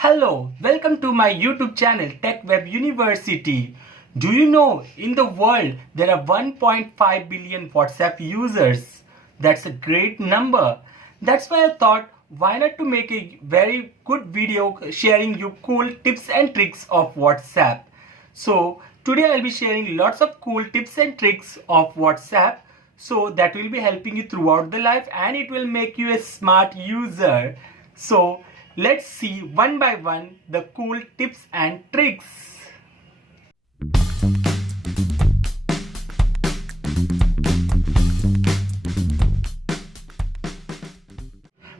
Hello, welcome to my YouTube channel TechWeb University. Do you know in the world there are 1.5 billion WhatsApp users? That's a great number. That's why I thought why not to make a very good video sharing you cool tips and tricks of WhatsApp. So today I'll be sharing lots of cool tips and tricks of WhatsApp. So that will be helping you throughout the life and it will make you a smart user. So let's see one by one the cool tips and tricks.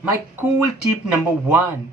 My cool tip number 1.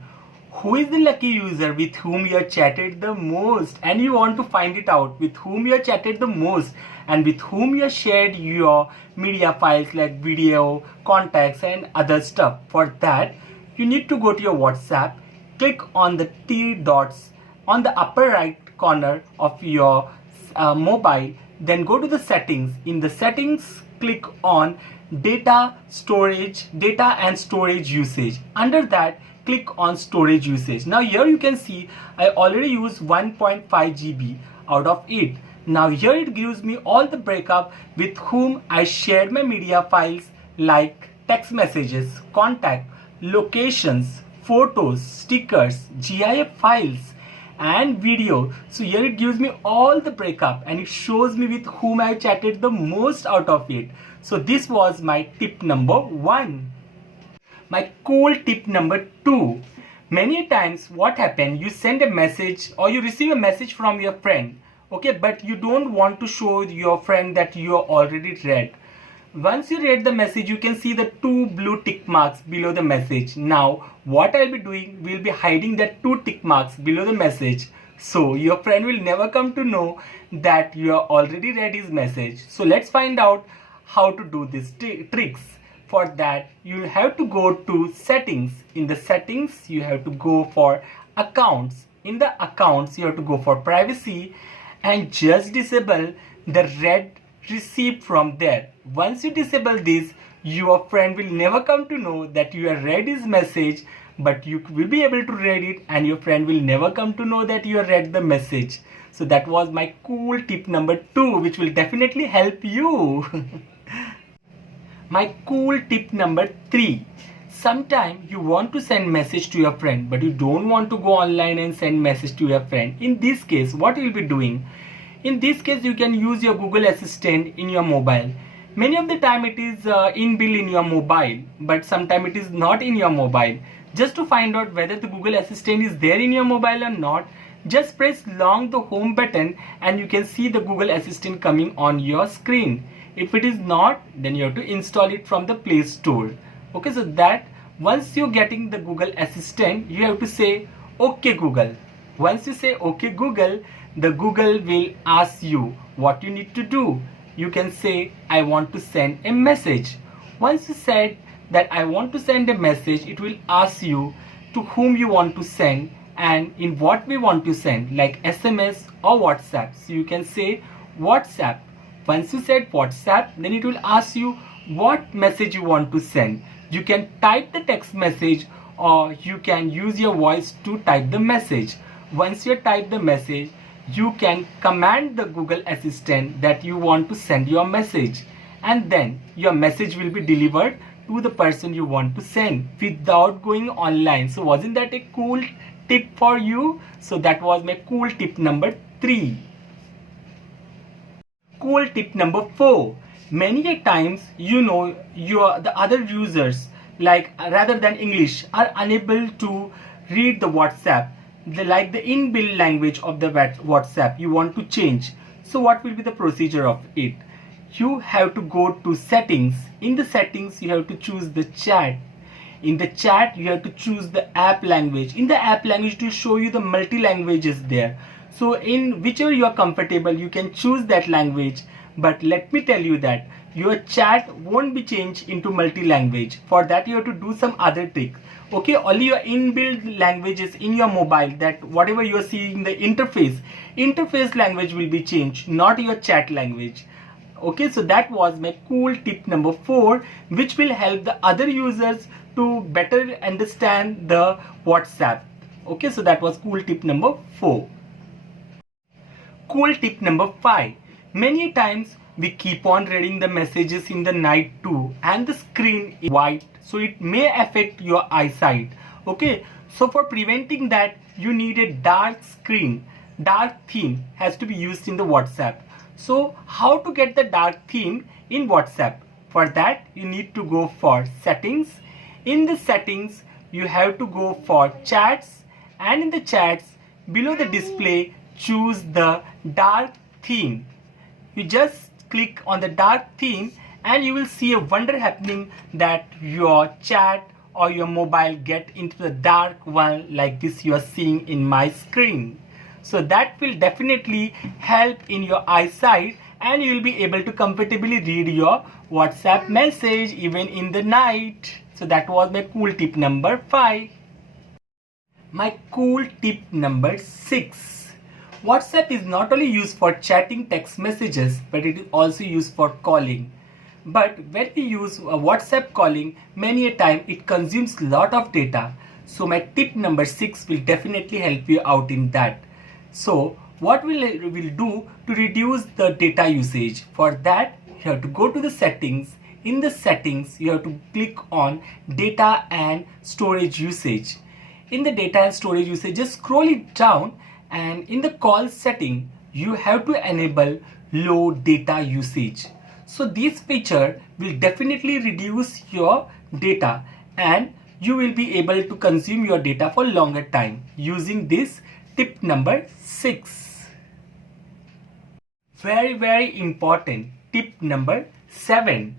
Who is the lucky user with whom you have chatted the most? And you want to find it out with whom you have chatted the most and with whom you have shared your media files like video, contacts and other stuff. For that, you need to go to your WhatsApp, click on the three dots on the upper right corner of your mobile, then go to the settings. In the settings, click on data and storage usage. Under that, click on storage usage. Now here you can see I already use 1.5 GB out of it. Now here it gives me all the breakup with whom I shared my media files like text messages, contact, locations, photos, stickers, GIF files and video. So here it gives me all the breakup and it shows me with whom I chatted the most out of it. So this was my tip number 1. My cool tip number 2. Many times what happens, you send a message or you receive a message from your friend, okay, but you don't want to show your friend that you already read. Once you read the message, you can see the 2 blue tick marks below the message. Now, what I'll be doing, we'll be hiding that 2 tick marks below the message. So, your friend will never come to know that you have already read his message. So, let's find out how to do these tricks. For that, you have to go to settings. In the settings, you have to go for accounts. In the accounts, you have to go for privacy and just disable the red receipt from there. Once you disable this, your friend will never come to know that you have read his message, but you will be able to read it and your friend will never come to know that you have read the message. So that was my cool tip number 2, which will definitely help you. My cool tip number 3. Sometimes you want to send message to your friend, but you don't want to go online and send message to your friend. In this case, what you'll be doing? In this case, you can use your Google Assistant in your mobile. Many of the time it is inbuilt in your mobile, but sometimes it is not in your mobile. Just to find out whether the Google Assistant is there in your mobile or not, just press long the home button and you can see the Google Assistant coming on your screen. If it is not, then you have to install it from the Play Store. Okay, so that once you're getting the Google Assistant, you have to say, okay Google. Once you say, okay Google, the Google will ask you what you need to do. You can say, I want to send a message. Once you said that I want to send a message, it will ask you to whom you want to send and in what we want to send, like SMS or WhatsApp. So you can say WhatsApp. Once you said WhatsApp, then it will ask you what message you want to send. You can type the text message or you can use your voice to type the message. Once you type the message, you can command the Google Assistant that you want to send your message and then your message will be delivered to the person you want to send without going online. So wasn't that a cool tip for you? So that was my cool tip number 3. Cool tip number 4. Many a times, the other users, like rather than English, are unable to read the WhatsApp. Like the inbuilt language of the WhatsApp you want to change. So what will be the procedure of it? You have to go to settings. In the settings, you have to choose the chat. In the chat, you have to choose the app language. In the app language, it will show you the multi languages there. So in whichever you are comfortable, you can choose that language. But let me tell you that your chat won't be changed into multi-language. For that, you have to do some other trick. Okay, only your inbuilt languages in your mobile, that whatever you are seeing the interface language will be changed, not your chat language. Okay, so that was my cool tip number 4, which will help the other users to better understand the WhatsApp. Okay, so that was cool tip number 4. Cool tip number 5. Many times we keep on reading the messages in the night too, and the screen is white, so it may affect your eyesight. Okay, so for preventing that, you need a dark screen. Dark theme has to be used in the WhatsApp. So how to get the dark theme in WhatsApp? For that, you need to go for settings. In the settings, you have to go for chats, and in the chats below the display, choose the dark theme. You just click on the dark theme and you will see a wonder happening that your chat or your mobile get into the dark one like this you are seeing in my screen. So that will definitely help in your eyesight, and you will be able to comfortably read your WhatsApp message even in the night. So that was my cool tip number 5. My cool tip number 6. WhatsApp is not only used for chatting text messages, but it is also used for calling. But when we use WhatsApp calling, many a time it consumes a lot of data. So my tip number 6 will definitely help you out in that. So what we'll do to reduce the data usage? For that, you have to go to the settings. In the settings, you have to click on data and storage usage. In the data and storage usage, just scroll it down, and in the call setting, you have to enable low data usage. So this feature will definitely reduce your data, and you will be able to consume your data for longer time using this tip number 6. Very important tip number 7.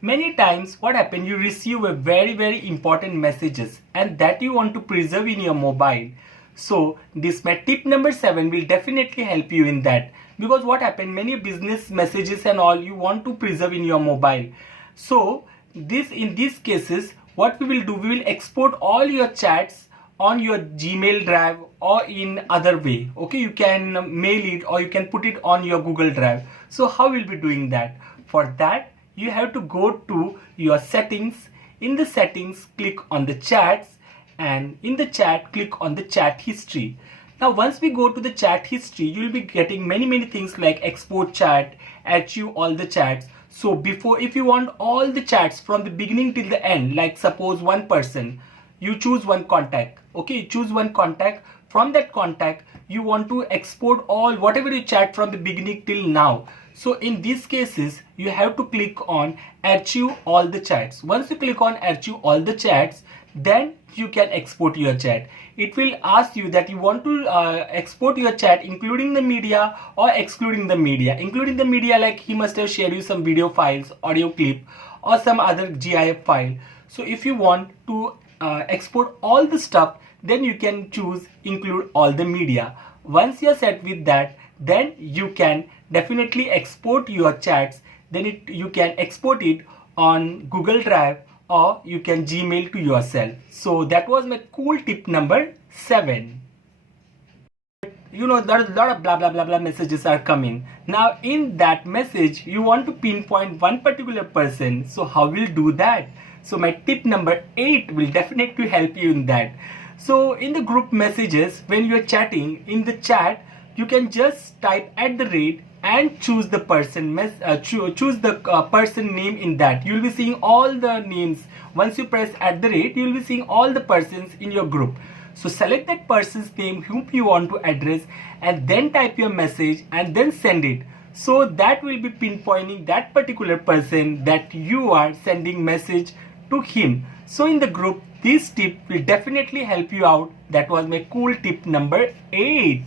Many times what happens, you receive a very important messages and that you want to preserve in your mobile. So this my tip number 7 will definitely help you in that, because what happened, many business messages and all you want to preserve in your mobile. So in these cases, what we will do, we will export all your chats on your Gmail drive or in other way. Okay, you can mail it or you can put it on your Google Drive. So how will be doing that? For that, you have to go to your settings. In the settings, click on the chats, and in the chat, click on the chat history. Now once we go to the chat history, you will be getting many things like export chat, archive all the chats. So if you want all the chats from the beginning till the end, like suppose one person, you choose one contact. Okay, you choose one contact. From that contact, you want to export all whatever you chat from the beginning till now. So in these cases, you have to click on archive all the chats. Once you click on archive all the chats, then you can export your chat. It will ask you that you want to export your chat including the media or excluding the media. Including the media, like he must have shared you some video files, audio clip, or some other GIF file. So if you want to export all the stuff, then you can choose include all the media. Once you're set with that, then you can definitely export your chats. Then you can export it on Google Drive, or you can Gmail to yourself. So that was my cool tip number 7. You know, there are a lot of blah messages are coming. Now in that message, you want to pinpoint one particular person. So how will do that? So my tip number 8 will definitely help you in that. So in the group messages, when you are chatting, in the chat, you can just type @ and choose the person choose the person name in that. You will be seeing all the names. Once you press @ you will be seeing all the persons in your group. So select that person's name whom you want to address, and then type your message and then send it. So that will be pinpointing that particular person that you are sending message to him. So in the group, this tip will definitely help you out. That was my cool tip number 8.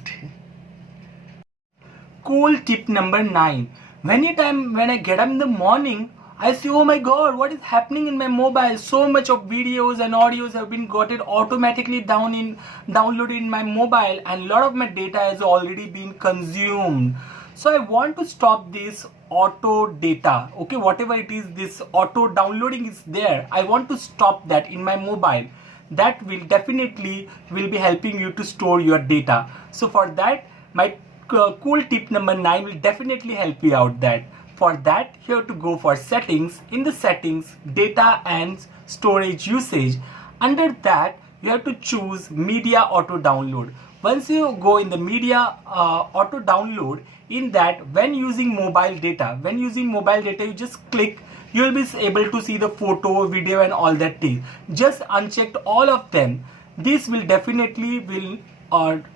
Cool tip number 9. Anytime when I get up in the morning, I say, oh my god, what is happening in my mobile? So much of videos and audios have been gotten automatically downloaded in my mobile, and a lot of my data has already been consumed. So I want to stop this auto data. Okay, whatever it is, this auto downloading is there. I want to stop that in my mobile. That will definitely be helping you to store your data. So for that, my cool tip number 9 will definitely help you out that. For that, you have to go for settings. In the settings, data and storage usage. Under that, you have to choose media auto download. Once you go in the media auto download, in that when using mobile data, you just click, you will be able to see the photo, video and all that thing. Just uncheck all of them. This will definitely will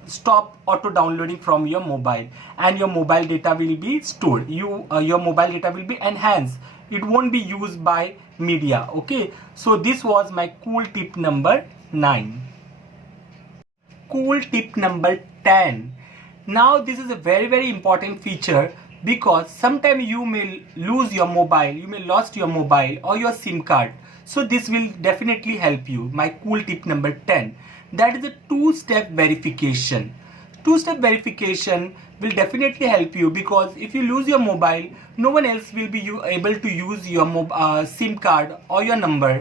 stop auto downloading from your mobile, and your mobile data will be stored. Your mobile data will be enhanced. It won't be used by media. Okay, so this was my cool tip number 9. Cool tip number 10. Now this is a very important feature, because sometimes you may lose your mobile, you may lost your mobile or your SIM card. So this will definitely help you. My cool tip number 10, that is a two-step verification. Two-step verification will definitely help you, because if you lose your mobile, no one else will be able to use your SIM card or your number.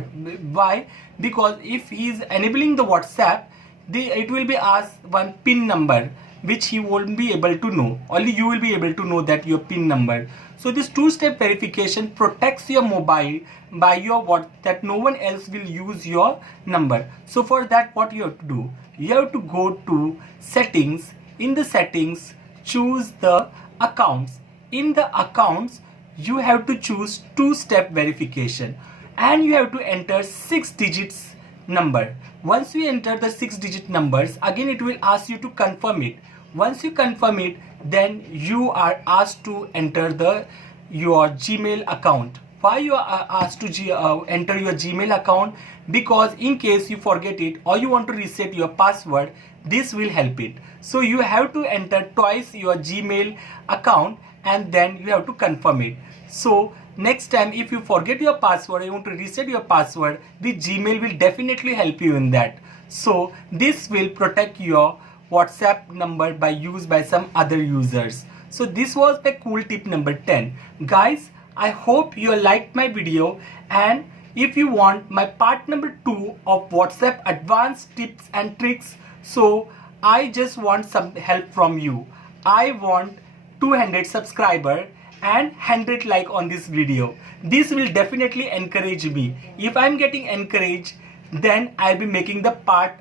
Why? Because if he is enabling the WhatsApp, it will be asked one PIN number, which he won't be able to know. Only you will be able to know that your PIN number. So this two-step verification protects your mobile by your that no one else will use your number. So for that, what you have to do? You have to go to settings. In the settings, choose the accounts. In the accounts, you have to choose two-step verification, and you have to enter 6 digits number. Once you enter the 6-digit numbers, again it will ask you to confirm it. Once you confirm it, then you are asked to enter your Gmail account. Why you are asked to enter your Gmail account? Because in case you forget it or you want to reset your password, this will help it. So you have to enter twice your Gmail account, and then you have to confirm it. So next time if you forget your password, you want to reset your password, the Gmail will definitely help you in that. So this will protect your WhatsApp number by use by some other users. So this was the cool tip number 10. Guys, I hope you liked my video, and if you want my part number 2 of WhatsApp advanced tips and tricks, so I just want some help from you. I want 200 subscribers and 100 like on this video. This will definitely encourage me. If I'm getting encouraged, then I'll be making the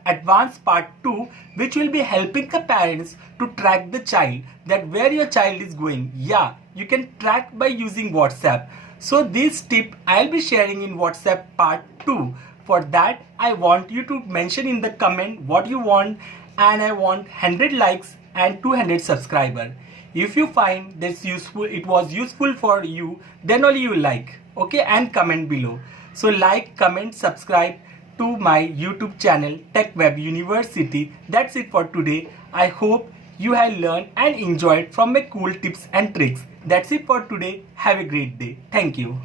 advanced part 2, which will be helping the parents to track the child, that where your child is going. Yeah, you can track by using WhatsApp. So this tip I'll be sharing in WhatsApp part 2. For that, I want you to mention in the comment what you want, and I want 100 likes and 200 subscribers. If you find this useful, it was useful for you, then only you like, okay, and comment below. So like, comment, subscribe to my YouTube channel TechWeb University. That's it for today. I hope you have learned and enjoyed from my cool tips and tricks. That's it for today. Have a great day. Thank you.